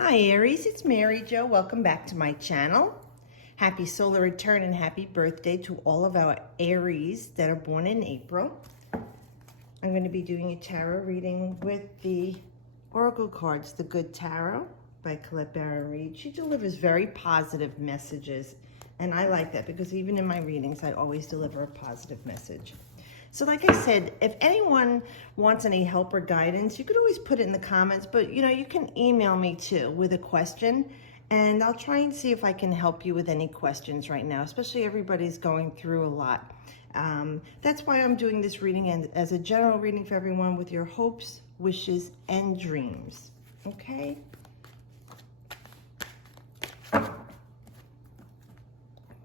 Hi Aries, it's Mary Jo. Welcome back to my channel. Happy solar return and happy birthday to all of our Aries that are born in April. I'm going to be doing a tarot reading with the Oracle cards, The Good Tarot by Colette Baron-Reid. She delivers very positive messages, and I like that because even in my readings, I always deliver a positive message. So like I said, if anyone wants any help or guidance, you could always put it in the comments, but you can email me too with a question, and I'll try and see if I can help you with any questions right now, especially everybody's going through a lot. That's why I'm doing this reading and as a general reading for everyone with your hopes, wishes, and dreams. Okay?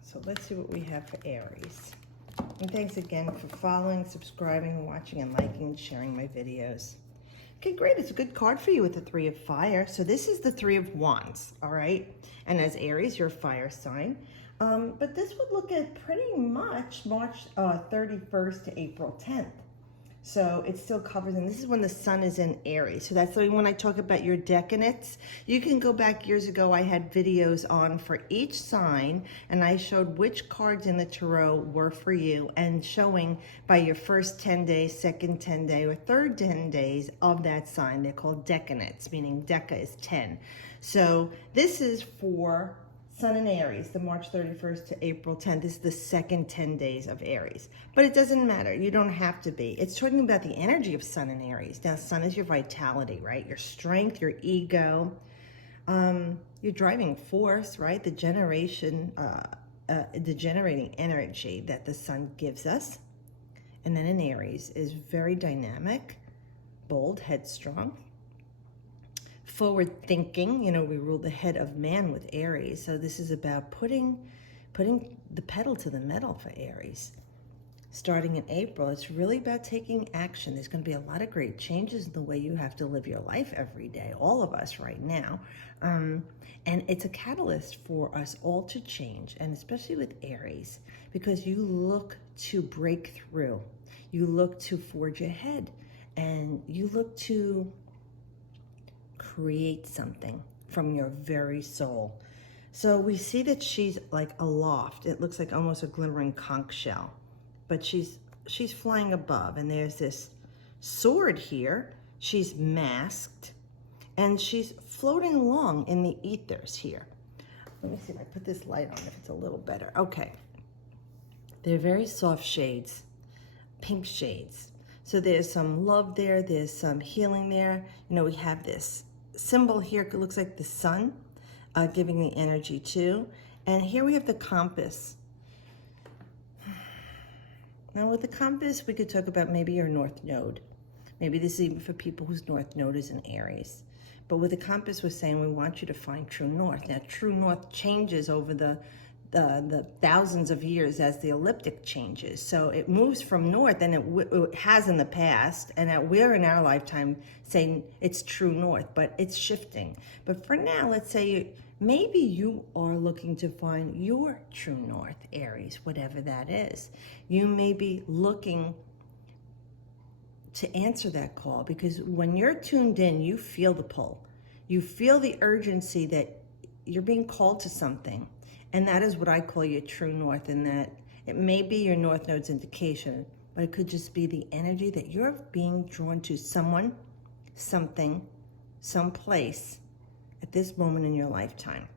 So let's see what we have for Aries. And thanks again for following, subscribing, watching, and liking and sharing my videos. Okay, great. It's a good card for you with the Three of Fire. So this is the Three of Wands, all right? And as Aries, you're a fire sign. But this would look at pretty much March 31st to April 10th. So it still covers, and this is when the sun is in Aries. So that's when I talk about your decanates. You can go back years ago, I had videos on for each sign, and I showed which cards in the tarot were for you, and showing by your first 10 days, second 10 day, or third 10 days of that sign. They're called decanates, meaning deca is 10. So this is for Sun in Aries, the March 31st to April 10th. This is the second 10 days of Aries. But it doesn't matter. You don't have to be. It's talking about the energy of Sun in Aries. Now, Sun is your vitality, right? Your strength, your ego, your driving force, right? The generating energy that the Sun gives us. And then in Aries is very dynamic, bold, headstrong, forward thinking. We rule the head of man with Aries. So this is about putting the pedal to the metal for Aries. Starting in April, it's really about taking action. There's going to be a lot of great changes in the way you have to live your life every day, all of us right now. And it's a catalyst for us all to change, and especially with Aries, because you look to break through. You look to forge ahead, and you look to create something from your very soul. So we see that she's like aloft. It looks like almost a glimmering conch shell, but she's flying above, and there's this sword here. She's masked, and she's floating along in the ethers here. Let me see if I put this light on, if it's a little better. Okay. They're very soft shades, pink shades. So there's some love there, there's some healing there. We have this symbol here. It looks like the sun giving the energy too. And here we have the compass. Now with the compass, we could talk about maybe your north node. Maybe this is even for people whose north node is in Aries. But with the compass, we're saying we want you to find true north. Now true north changes over the thousands of years as the ecliptic changes. So it moves from north, and it has in the past, and we're in our lifetime saying it's true north, but it's shifting. But for now, let's say maybe you are looking to find your true north, Aries, whatever that is. You may be looking to answer that call, because when you're tuned in, you feel the pull. You feel the urgency that you're being called to something. And that is what I call your true north, in that it may be your north node's indication, but it could just be the energy that you're being drawn to someone, something, someplace at this moment in your lifetime.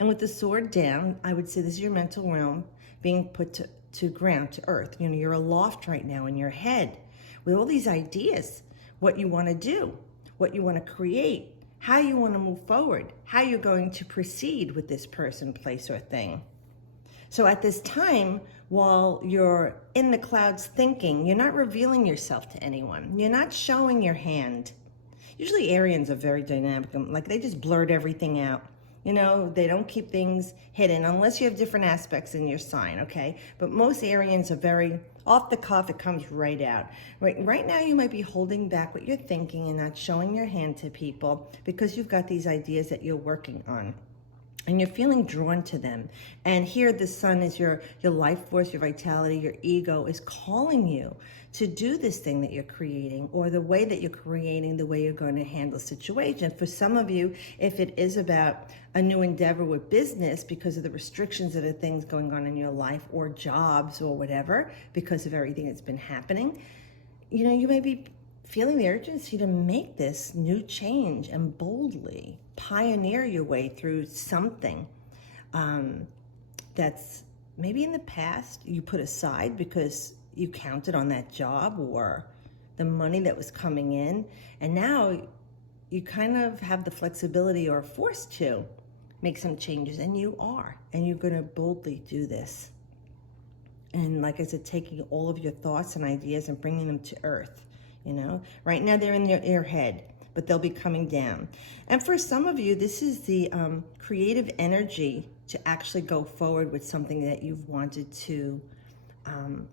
And with the sword down, I would say this is your mental realm being put to ground, to earth. You're aloft right now in your head with all these ideas, what you want to do, what you want to create, how you want to move forward, how you're going to proceed with this person, place, or thing. So at this time, while you're in the clouds thinking, you're not revealing yourself to anyone. You're not showing your hand. Usually Arians are very dynamic. Like they just blurt everything out. They don't keep things hidden unless you have different aspects in your sign, okay? But most Arians are very off the cuff. It comes right out. Right now you might be holding back what you're thinking and not showing your hand to people because you've got these ideas that you're working on. and you're feeling drawn to them. And here the sun is your life force, your vitality, your ego is calling you to do this thing that you're creating, or the way that you're creating, the way you're going to handle situation. For some of you, if it is about a new endeavor with business because of the restrictions that are things going on in your life, or jobs or whatever, because of everything that's been happening, you know, you may be feeling the urgency to make this new change and boldly pioneer your way through something that's maybe in the past you put aside because you counted on that job or the money that was coming in, and now you kind of have the flexibility or forced to make some changes, and you're going to boldly do this. And like I said, taking all of your thoughts and ideas and bringing them to earth. You know, right now they're in your head, but they'll be coming down. And for some of you, this is the creative energy to actually go forward with something that you've wanted to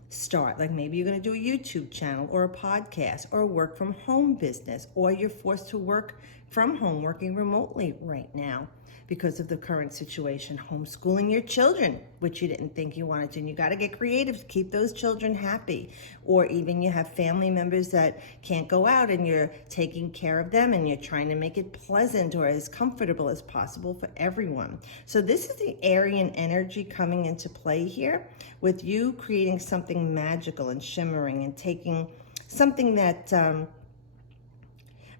start. Like maybe you're going to do a YouTube channel or a podcast or a work from home business, or you're forced to work from home, working remotely right now because of the current situation, homeschooling your children, which you didn't think you wanted to. And you got to get creative to keep those children happy. Or even you have family members that can't go out and you're taking care of them and you're trying to make it pleasant or as comfortable as possible for everyone. So this is the Aryan energy coming into play here, with you creating something magical and shimmering and taking something that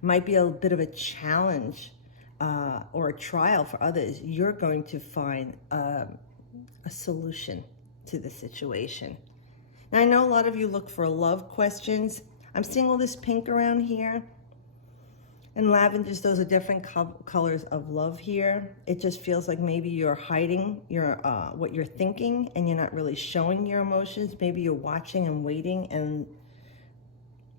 might be a bit of a challenge or a trial for others. You're going to find a solution to the situation. Now, I know a lot of you look for love questions. I'm seeing all this pink around here. And lavenders, those are different colors of love here. It just feels like maybe you're hiding your what you're thinking, and you're not really showing your emotions. Maybe you're watching and waiting, and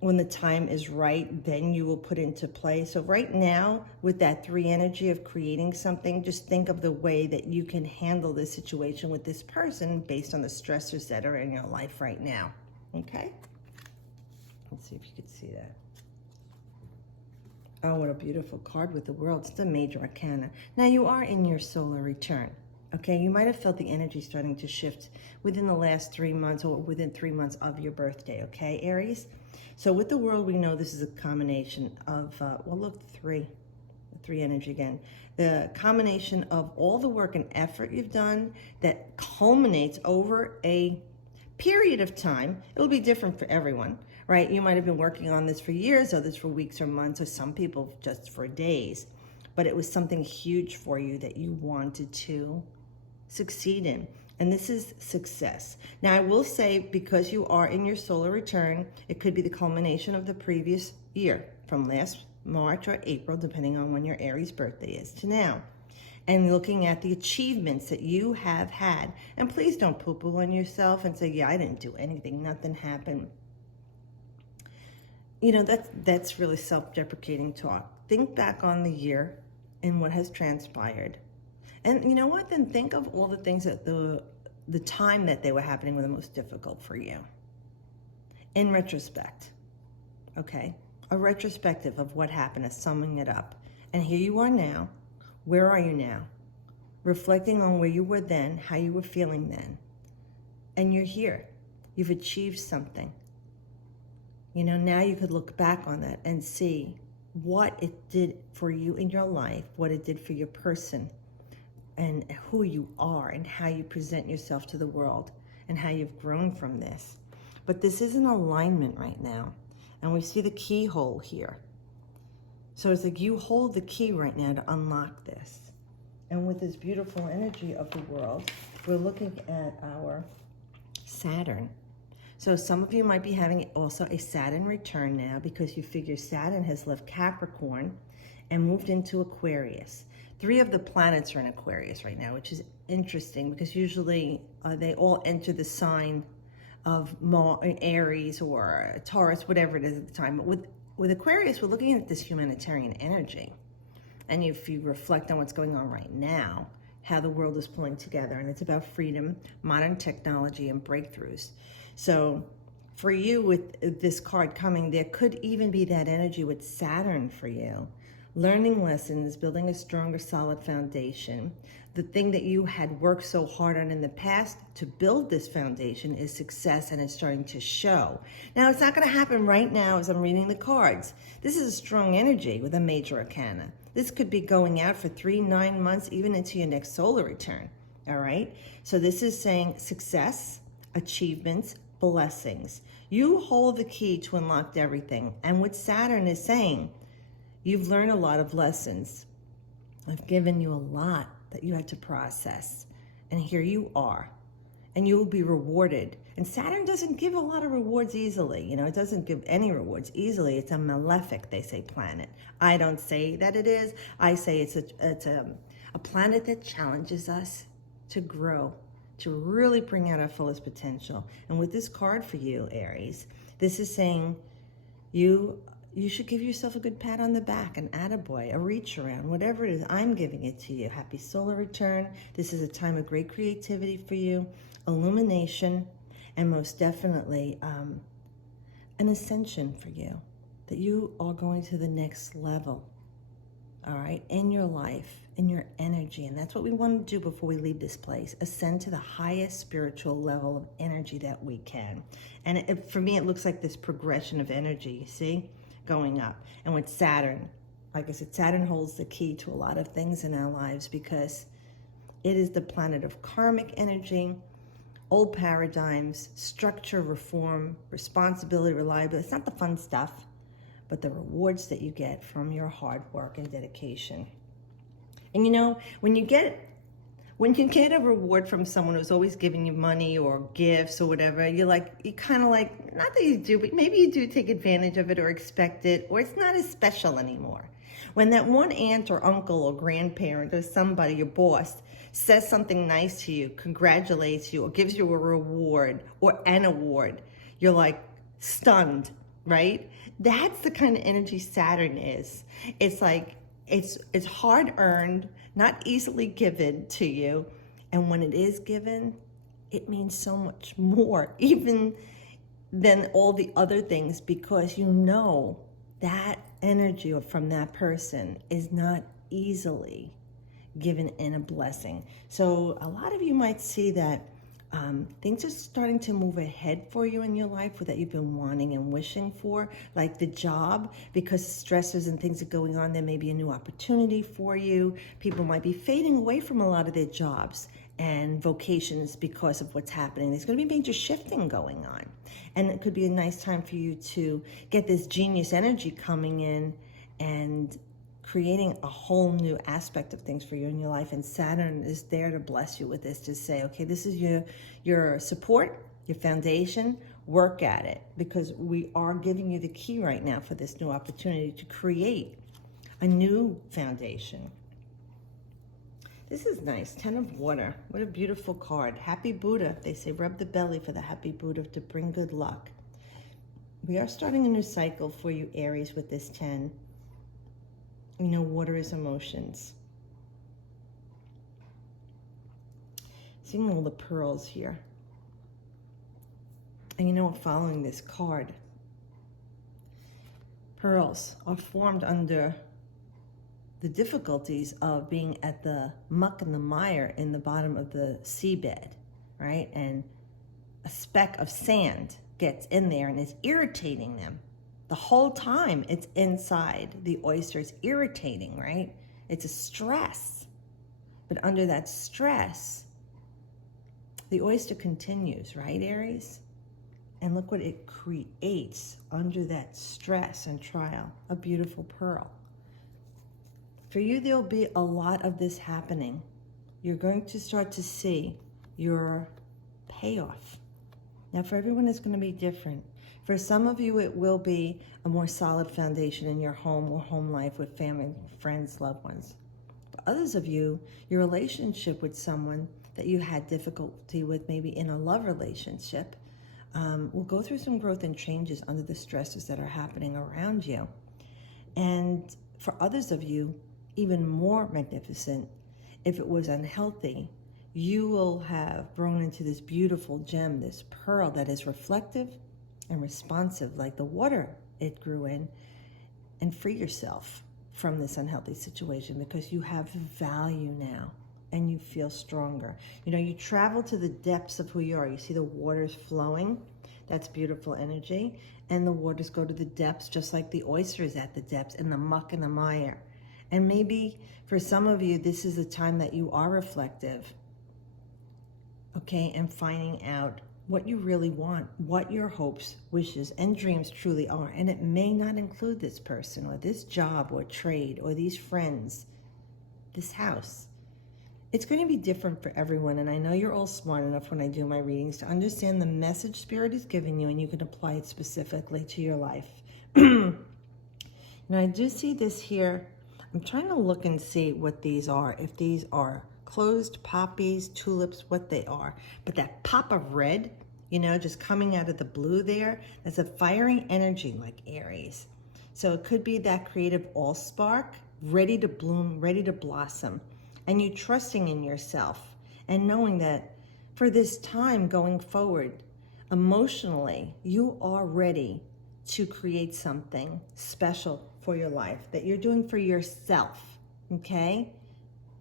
when the time is right, then you will put into play. So right now, with that 3 energy of creating something, just think of the way that you can handle this situation with this person based on the stressors that are in your life right now. Okay? Let's see if you could see that. Oh, what a beautiful card with the world. It's the major arcana. Now, you are in your solar return. Okay, you might have felt the energy starting to shift within the last 3 months, or within 3 months of your birthday, okay, Aries? So with the world, we know this is a combination of, well, look, the three energy again. The combination of all the work and effort you've done that culminates over a period of time. It'll be different for everyone, right? You might have been working on this for years, others for weeks or months, or some people just for days. But it was something huge for you that you wanted to succeed in. And this is success. Now, I will say, because you are in your solar return, it could be the culmination of the previous year, from last March or April, depending on when your Aries birthday is, to now. And looking at the achievements that you have had. And please don't poo-poo on yourself and say, yeah, I didn't do anything, nothing happened. You know, that's really self-deprecating talk. Think back on the year and what has transpired. And you know what? Then think of all the things that the time that they were happening were the most difficult for you. In retrospect, okay? A retrospective of what happened, is summing it up. And here you are now. Where are you now? Reflecting on where you were then, how you were feeling then. And you're here. You've achieved something. You know, now you could look back on that and see what it did for you in your life, what it did for your person, and who you are, and how you present yourself to the world, and how you've grown from this. But this is an alignment right now, and we see the keyhole here. So it's like you hold the key right now to unlock this. And with this beautiful energy of the world, we're looking at our Saturn. So some of you might be having also a Saturn return now, because you figure Saturn has left Capricorn and moved into Aquarius. 3 of the planets are in Aquarius right now, which is interesting, because usually they all enter the sign of Aries or Taurus, whatever it is at the time. But with Aquarius, we're looking at this humanitarian energy. And if you reflect on what's going on right now, how the world is pulling together, and it's about freedom, modern technology, and breakthroughs. So for you, with this card coming, there could even be that energy with Saturn for you, learning lessons, building a stronger, solid foundation. The thing that you had worked so hard on in the past to build this foundation is success, and it's starting to show. Now, it's not going to happen right now as I'm reading the cards. This is a strong energy with a major arcana. This could be going out for 3, 9 months, even into your next solar return. All right? So this is saying success, achievements, blessings. You hold the key to unlock everything. And what Saturn is saying, you've learned a lot of lessons. I've given you a lot that you had to process. And here you are. And you will be rewarded. And Saturn doesn't give a lot of rewards easily. You know, it doesn't give any rewards easily. It's a malefic, they say, planet. I don't say that it is. I say it's a planet that challenges us to grow, to really bring out our fullest potential. And with this card for you, Aries, this is saying you should give yourself a good pat on the back, an attaboy, a reach around, whatever it is. I'm giving it to you. Happy solar return. This is a time of great creativity for you, illumination, and most definitely an ascension for you, that you are going to the next level, all right, in your life, in your energy. And that's what we want to do before we leave this place, ascend to the highest spiritual level of energy that we can. And for me, it looks like this progression of energy, you see, going up. And with Saturn, like I said, Saturn holds the key to a lot of things in our lives because it is the planet of karmic energy, old paradigms, structure, reform, responsibility, reliability. It's not the fun stuff, but the rewards that you get from your hard work and dedication. And you know, when you get a reward from someone who's always giving you money or gifts or whatever, you kind of like, not that you do, but maybe you do take advantage of it or expect it, or it's not as special anymore. When that one aunt or uncle or grandparent or somebody, your boss, says something nice to you, congratulates you, or gives you a reward or an award, you're like stunned, right? That's the kind of energy Saturn is. It's like, it's hard earned, not easily given to you. And when it is given, it means so much more, even than all the other things, because you know that energy from that person is not easily given in a blessing. So a lot of you might see that things are starting to move ahead for you in your life that you've been wanting and wishing for, like the job, because stressors and things are going on. There may be a new opportunity for you. People might be fading away from a lot of their jobs and vocations because of what's happening. There's going to be major shifting going on. And it could be a nice time for you to get this genius energy coming in and creating a whole new aspect of things for you in your life. And Saturn is there to bless you with this, to say, okay, this is your support, your foundation, work at it, because we are giving you the key right now for this new opportunity to create a new foundation. This is nice, 10 of water. What a beautiful card. Happy Buddha. They say rub the belly for the happy Buddha to bring good luck. We are starting a new cycle for you, Aries, with this 10. You know, water is emotions. Seeing all the pearls here. And you know, following this card, pearls are formed under the difficulties of being at the muck and the mire in the bottom of the seabed, right? And a speck of sand gets in there and is irritating them. The whole time it's inside the oyster, it's irritating, right? It's a stress. But under that stress, the oyster continues, right, Aries? And look what it creates under that stress and trial, a beautiful pearl. For you, there'll be a lot of this happening. You're going to start to see your payoff. Now, for everyone, it's going to be different. For some of you, it will be a more solid foundation in your home or home life with family, friends, loved ones. For others of you, your relationship with someone that you had difficulty with, maybe in a love relationship, will go through some growth and changes under the stresses that are happening around you. And for others of you, even more magnificent, if it was unhealthy, you will have grown into this beautiful gem, this pearl that is reflective and responsive like the water it grew in, and free yourself from this unhealthy situation because you have value now and you feel stronger. You know, you travel to the depths of who you are. You see the waters flowing. That's beautiful energy. And the waters go to the depths just like the oysters at the depths and the muck and the mire. And maybe for some of you, this is a time that you are reflective, okay, and finding out what you really want, what your hopes, wishes, and dreams truly are. And it may not include this person or this job or trade or these friends, this house. It's going to be different for everyone. And I know you're all smart enough when I do my readings to understand the message Spirit is giving you, and you can apply it specifically to your life. Now, I do see this here. I'm trying to look and see what these are. If these are closed poppies, tulips, what they are. But that pop of red, you know, just coming out of the blue there, that's a firing energy like Aries. So it could be that creative all-spark, ready to bloom, ready to blossom. And you trusting in yourself and knowing that for this time going forward, emotionally, you are ready to create something special for your life that you're doing for yourself, okay?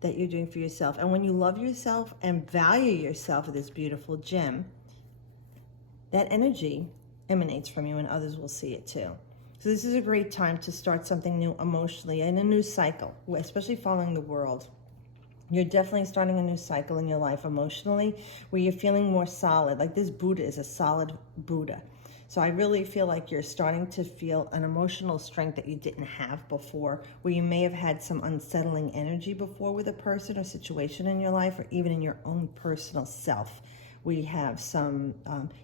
That you're doing for yourself. And when you love yourself and value yourself with this beautiful gem, that energy emanates from you and others will see it too. So this is a great time to start something new emotionally and a new cycle, especially following the world. You're definitely starting a new cycle in your life emotionally where you're feeling more solid. Like this Buddha is a solid Buddha. So I really feel like you're starting to feel an emotional strength that you didn't have before, where you may have had some unsettling energy before with a person or situation in your life, or even in your own personal self. We have some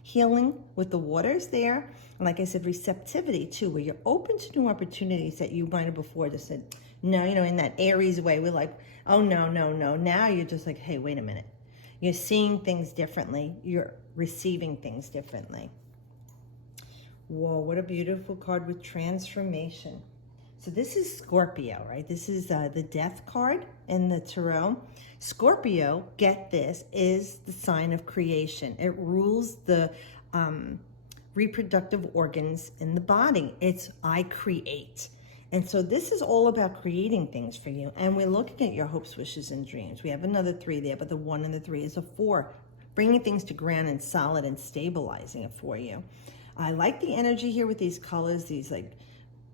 healing with the waters there. And like I said, receptivity too, where you're open to new opportunities that you might have before just said, no, you know, in that Aries way, we're like, oh, no, no, no. Now you're just like, hey, wait a minute. You're seeing things differently. You're receiving things differently. Whoa, what a beautiful card with transformation. So this is Scorpio, right? This is the death card in the tarot. Scorpio, get this, is the sign of creation. It rules the reproductive organs in the body. It's I create. And so this is all about creating things for you. And we're looking at your hopes, wishes, and dreams. We have another 3 there, but the 1 and the 3 is a 4. Bringing things to ground and solid and stabilizing it for you. I like the energy here with these colors, these like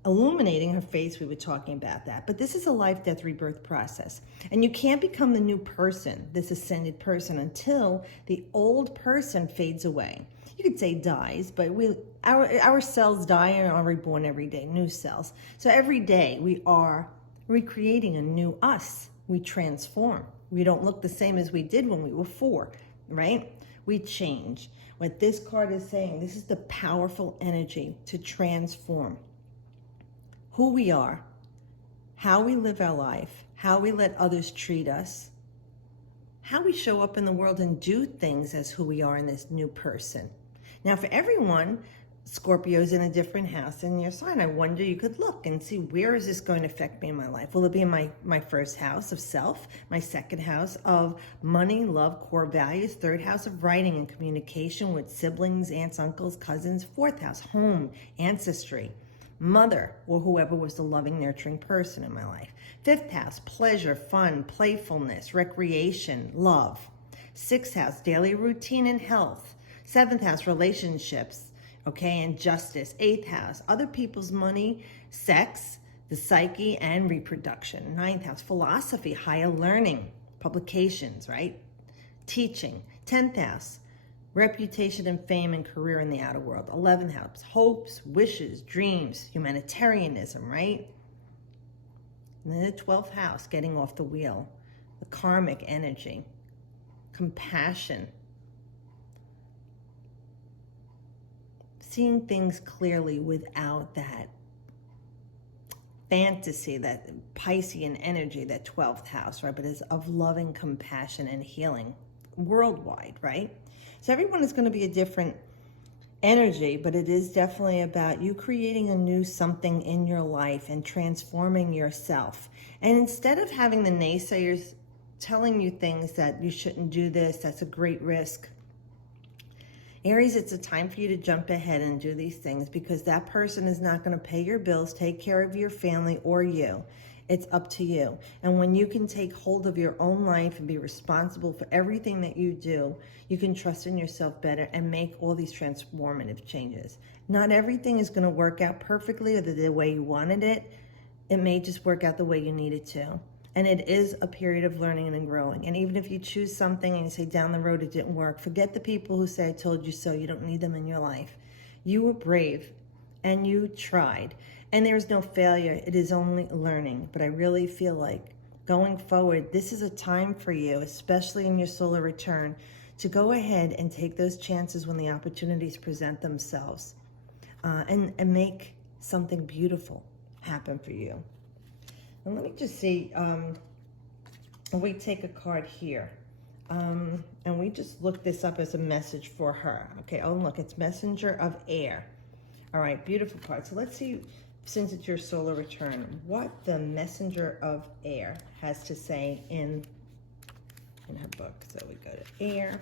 illuminating her face. We were talking about that. But this is a life, death, rebirth process. And you can't become the new person, this ascended person, until the old person fades away. You could say dies, but our cells die and are reborn every day, new cells. So every day we are recreating a new us. We transform. We don't look the same as we did when we were 4, right? We change. What this card is saying, this is the powerful energy to transform who we are, how we live our life, how we let others treat us, how we show up in the world and do things as who we are in this new person. Now, for everyone, Scorpio's in a different house in your sign. I wonder, you could look and see, where is this going to affect me in my life? Will it be in my first house of self, my second house of money, love, core values, third house of writing and communication with siblings, aunts, uncles, cousins, fourth house, home, ancestry, mother, or whoever was the loving, nurturing person in my life. Fifth house, pleasure, fun, playfulness, recreation, love. Sixth house, daily routine and health. Seventh house, relationships, okay, and justice. Eighth house, other people's money, sex, the psyche, and reproduction. Ninth house, philosophy, higher learning, publications, right? Teaching. 10th house, reputation and fame and career in the outer world. 11th house, hopes, wishes, dreams, humanitarianism, right? And then the 12th house, getting off the wheel, the karmic energy, compassion, seeing things clearly without that fantasy, that Piscean energy, that 12th house, right? But it's of loving compassion and healing worldwide, right? So everyone is going to be a different energy, but it is definitely about you creating a new something in your life and transforming yourself. And instead of having the naysayers telling you things that you shouldn't do this, that's a great risk, Aries, it's a time for you to jump ahead and do these things, because that person is not going to pay your bills, take care of your family or you. It's up to you. And when you can take hold of your own life and be responsible for everything that you do, you can trust in yourself better and make all these transformative changes. Not everything is going to work out perfectly or the way you wanted it. It may just work out the way you need it to. And it is a period of learning and growing. And even if you choose something and you say down the road it didn't work, forget the people who say I told you so. You don't need them in your life. You were brave and you tried. And there is no failure. It is only learning. But I really feel like going forward, this is a time for you, especially in your solar return, to go ahead and take those chances when the opportunities present themselves and make something beautiful happen for you. And let me just see, we take a card here, and we just look this up as a message for her. Okay, oh look, it's Messenger of Air. All right, beautiful card. So let's see, since it's your solar return, what the Messenger of Air has to say in her book. So we go to Air.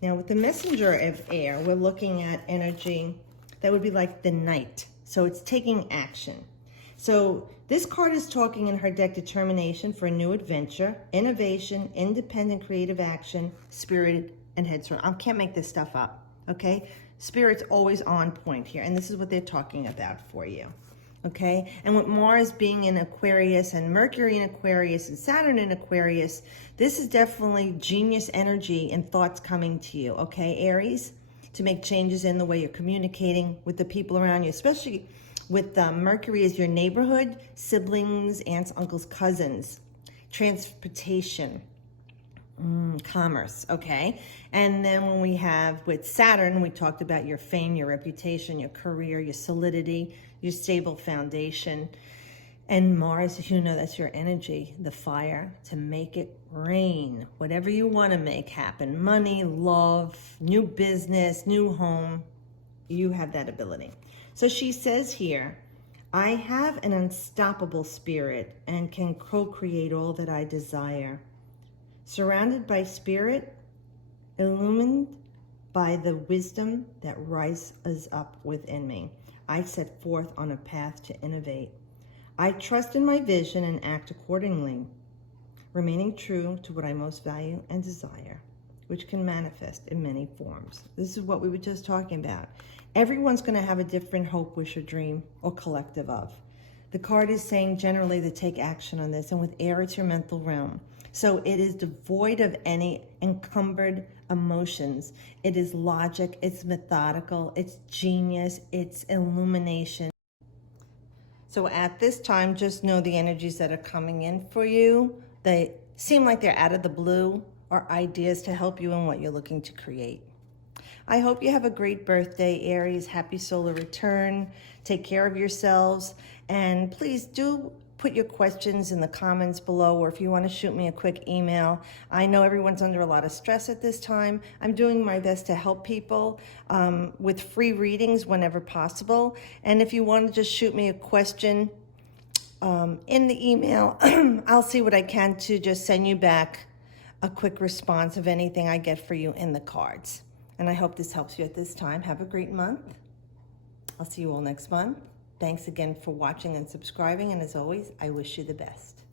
Now with the Messenger of Air, we're looking at energy that would be like the Knight. So it's taking action. So this card is talking in her deck determination for a new adventure, innovation, independent creative action, spirit, and headstrong. I can't make this stuff up, okay? Spirit's always on point here, and this is what they're talking about for you, okay? And with Mars being in Aquarius and Mercury in Aquarius and Saturn in Aquarius, this is definitely genius energy and thoughts coming to you, okay, Aries? To make changes in the way you're communicating with the people around you, especially with Mercury as your neighborhood, siblings, aunts, uncles, cousins, transportation, commerce, okay? And then when we have with Saturn, we talked about your fame, your reputation, your career, your solidity, your stable foundation. And Mars, you know, that's your energy, the fire, to make it rain. Whatever you want to make happen, money, love, new business, new home, you have that ability. So she says here, I have an unstoppable spirit and can co-create all that I desire. Surrounded by spirit, illumined by the wisdom that rises up within me, I set forth on a path to innovate. I trust in my vision and act accordingly, remaining true to what I most value and desire, which can manifest in many forms. This is what we were just talking about. Everyone's going to have a different hope, wish, or dream, or collective of. The card is saying generally to take action on this, and with air, it's your mental realm. So it is devoid of any encumbered emotions. It is logic, it's methodical, it's genius, it's illumination. So at this time, just know the energies that are coming in for you, they seem like they're out of the blue, are ideas to help you in what you're looking to create. I hope you have a great birthday, Aries. Happy solar return. Take care of yourselves. And please do put your questions in the comments below, or if you want to shoot me a quick email. I know everyone's under a lot of stress at this time. I'm doing my best to help people with free readings whenever possible. And if you want to just shoot me a question in the email, I'll see what I can to just send you back a quick response of anything I get for you in the cards. And I hope this helps you at this time. Have a great month. I'll see you all next month. Thanks again for watching and subscribing. And as always, I wish you the best.